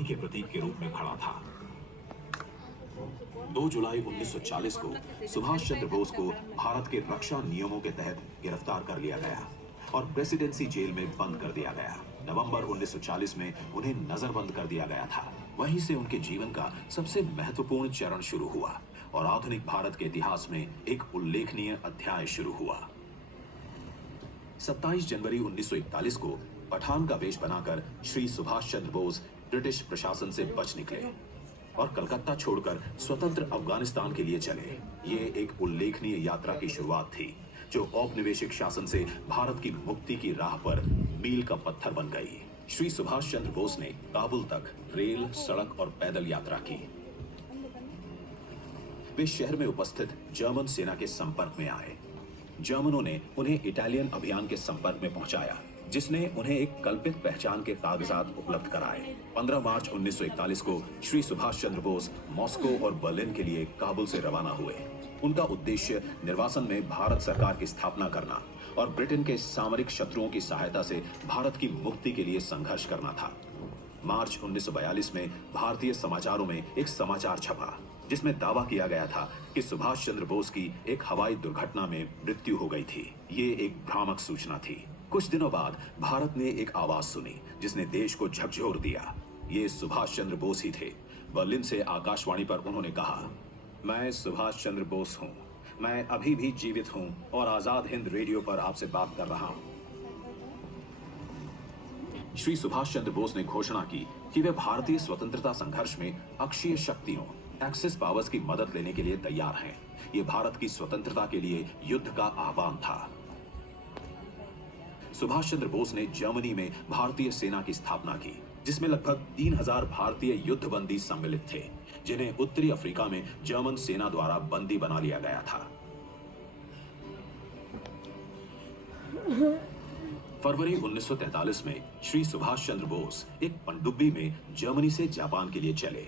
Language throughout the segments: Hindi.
आजादी के प्रतीक के रूप में खड़ा था। 2 जुलाई 1940 को सुभाष चंद्र बोस को भारत के रक्षा नियमों के तहत गिरफ्तार कर लिया गया और प्रेसिडेंसी जेल में बंद कर दिया गया। नवंबर 1940 में उन्हें नजरबंद कर दिया गया था। वहीं से उनके जीवन का सबसे महत्वपूर्ण चरण शुरू हुआ और आधुनिक भारत के इतिहास में एक उल्लेखनीय अध्याय शुरू हुआ। 27 जनवरी 1941 को पठान का वेश बनाकर श्री सुभाष चंद्र बोस ब्रिटिश प्रशासन से बच निकले और कलकत्ता छोड़कर स्वतंत्र अफगानिस्तान के लिए चले। ये एक उल्लेखनीय यात्रा की शुरुआत थी जो औपनिवेशिक शासन से भारत की मुक्ति की राह पर मील का पत्थर बन गई। श्री सुभाष चंद्र बोस ने काबुल तक रेल, सड़क और पैदल यात्रा की। वे शहर में उपस्थित जर्मन सेना के संपर्क में आए। जर्मनों ने उन्हें इटालियन अभियान के संपर्क में पहुंचाया, जिसने उन्हें एक कल्पित पहचान के कागजात उपलब्ध कराए। 15 मार्च 1941 को श्री सुभाष चंद्र बोस मॉस्को और बर्लिन के लिए काबुल से रवाना हुए। उनका उद्देश्य निर्वासन में भारत सरकार की स्थापना करना और ब्रिटेन के सामरिक शत्रुओं की सहायता से भारत की मुक्ति के लिए संघर्ष करना था। मार्च 1942 में भारतीय समाचारों में एक समाचार छपा जिसमें दावा किया गया था कि सुभाष चंद्र बोस की एक हवाई दुर्घटना में मृत्यु हो गई थी। ये एक भ्रामक सूचना थी। कुछ दिनों बाद भारत ने एक आवाज सुनी जिसने देश को झकझोर दिया। ये सुभाष चंद्र बोस ही थे। बर्लिन से आकाशवाणी पर उन्होंने कहा, मैं सुभाष चंद्र बोस हूँ। मैं अभी भी जीवित हूँ और आजाद हिंद रेडियो पर आपसे बात कर रहा हूँ। श्री सुभाष चंद्र बोस ने घोषणा की कि वे भारतीय स्वतंत्रता संघर्ष में अक्षीय शक्तियों एक्सिस पावर्स की मदद लेने के लिए तैयार हैं। ये भारत की स्वतंत्रता के लिए युद्ध का आह्वान था। सुभाष चंद्र बोस ने जर्मनी में भारतीय सेना की स्थापना की, जिसमें लगभग 3000 भारतीय युद्धबंदी सम्मिलित थे, जिन्हें उत्तरी अफ्रीका में जर्मन सेना द्वारा बंदी बना लिया गया था। फरवरी 1943 में श्री सुभाष चंद्र बोस एक पनडुब्बी में जर्मनी से जापान के लिए चले।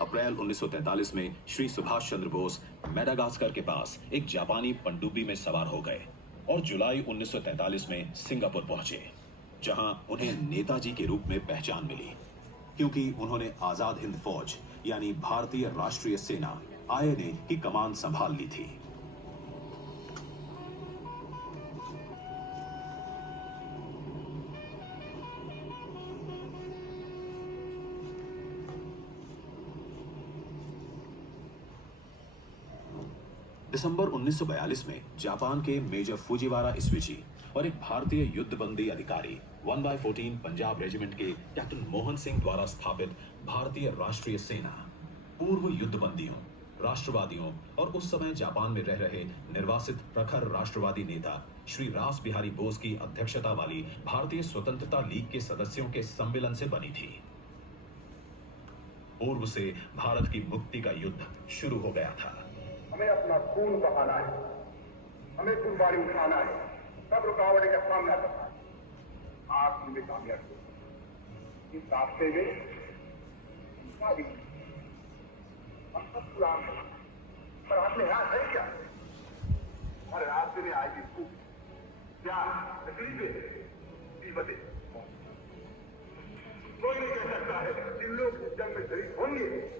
अप्रैल 1943 में श्री सुभाष चंद्र बोस मेडागास्कर के पास एक जापानी पनडुब्बी में सवार हो गए और जुलाई 1943 में सिंगापुर पहुंचे, जहां उन्हें नेताजी के रूप में पहचान मिली क्योंकि उन्होंने आजाद हिंद फौज यानी भारतीय राष्ट्रीय सेना आईएनए की कमान संभाल ली थी। दिसंबर 1942 में जापान के मेजर फुजिवारा इस्विची और एक भारतीय युद्धबंदी अधिकारी 1/14 पंजाब रेजिमेंट के कैप्टन मोहन सिंह द्वारा स्थापित भारतीय राष्ट्रीय सेना पूर्व युद्धबंदियों, राष्ट्रवादियों और उस समय जापान में रह रहे निर्वासित प्रखर राष्ट्रवादी नेता श्री रास बिहारी बोस की अध्यक्षता वाली भारतीय स्वतंत्रता लीग के सदस्यों के सम्मेलन से बनी थी। पूर्व से भारत की मुक्ति का युद्ध शुरू हो गया था। हमें अपना खून बहाना है, हमें कुर्बानी उठाना है, सब रुकावटें का सामना करना है। आप में कामयाब हो इस रास्ते में हम सब गुलाम हैं, पर आपने यहाँ है क्या? हर रास्ते में आएगी भूख, क्या तकलीफें, बते कोई नहीं कह सकता है। जिन लोग इस जंग में शरीक होंगे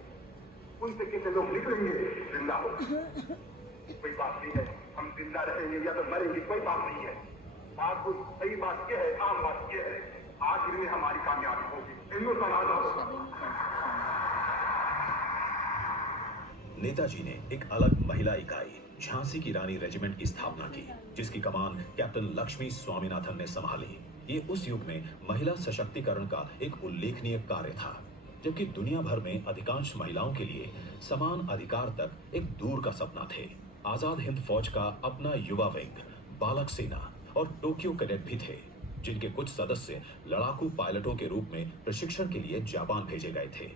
उनसे कितने लोग निकलेंगे जिंदा हो, कोई बात नहीं है। हम जिंदा रहेंगे या तो मरेंगे, कोई बात नहीं है। बात कोई सही बात यह है, आम बात यह है, आखिर में हमारी कामयाबी होगी। हिंदुस्तान आजाद होगा। नेताजी ने एक अलग महिला इकाई झांसी की रानी रेजिमेंट की स्थापना की, जिसकी कमान कैप्टन लक्ष्मी स्वामीनाथन ने संभाली। ये उस युग में महिला सशक्तिकरण का एक उल्लेखनीय कार्य था, जबकि दुनिया भर में अधिकांश महिलाओं के लिए समान अधिकार तक एक दूर का सपना थे। आजाद हिंद फौज का अपना युवा विंग, बालक सेना और टोक्यो कैडेट भी थे, जिनके कुछ सदस्य लड़ाकू पायलटों के रूप में प्रशिक्षण के लिए जापान भेजे गए थे।